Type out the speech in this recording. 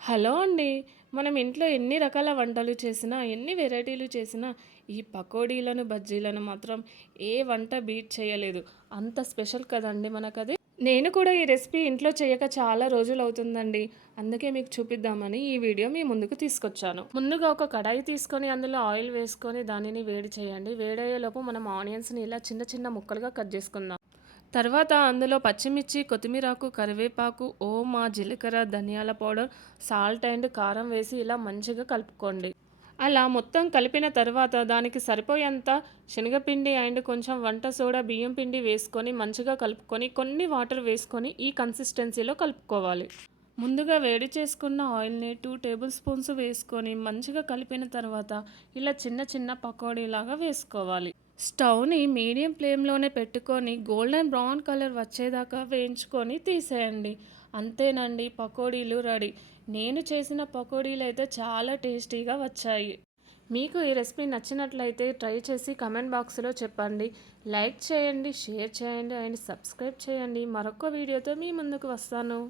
Hello అండి. మనం ఇంట్లో ఎన్ని రకాల వంటలు చేసినా, ఎన్ని వెరైటీలు చేసినా, ఈ పకోడీలను, బజ్జీలను మాత్రం ఏ వంట బీట్ చేయలేదు. అంత స్పెషల్ కదండీ మనకది. నేను కూడా ఈ రెసిపీ ఇంట్లో చేయక చాలా రోజులవుతుందండి. అందుకే మీకు చూపిద్దామని ఈ వీడియో మీ ముందుకు తీసుకొచ్చాను. ముందుగా ఒక కడాయి తీసుకొని అందులో ఆయిల్ వేసుకొని దానిని వేడి చేయండి. వేడయ్యేలోపు మనం ఆనియన్స్‌ని ఇలా చిన్న చిన్న ముక్కలుగా కట్ చేసుకుందాం. తర్వాత అందులో పచ్చిమిర్చి, కొత్తిమీరాకు, కరివేపాకు, ఓమా, జీలకర్ర, ధనియాల పౌడర్, సాల్ట్ అండ్ కారం వేసి ఇలా మంచిగా కలుపుకోండి. అలా మొత్తం కలిపిన తర్వాత దానికి సరిపోయేంత శనగపిండి అండ్ కొంచెం వంట సోడా, బియ్యం పిండి వేసుకొని మంచిగా కలుపుకొని కొన్ని వాటర్ వేసుకొని ఈ కన్సిస్టెన్సీలో కలుపుకోవాలి. ముందుగా వేడి చేసుకున్న ఆయిల్‌ని 2 టేబుల్ స్పూన్స్ వేసుకొని మంచిగా కలిపిన తర్వాత ఇలా చిన్న చిన్న పకోడీలాగా వేసుకోవాలి. స్టవ్‌ని మీడియం ఫ్లేమ్‌లోనే పెట్టుకొని గోల్డెన్ బ్రౌన్ కలర్ వచ్చేదాకా వేయించుకొని తీసేయండి. అంతేనండి, పకోడీలు రెడీ. నేను చేసిన పకోడీలైతే చాలా టేస్టీగా వచ్చాయి. మీకు ఈ రెసిపీ నచ్చినట్లయితే ట్రై చేసి కామెంట్ బాక్స్‌లో చెప్పండి. లైక్ చేయండి, షేర్ చేయండి అండ్ సబ్స్క్రైబ్ చేయండి. మరొక వీడియోతో మీ ముందుకు వస్తాను.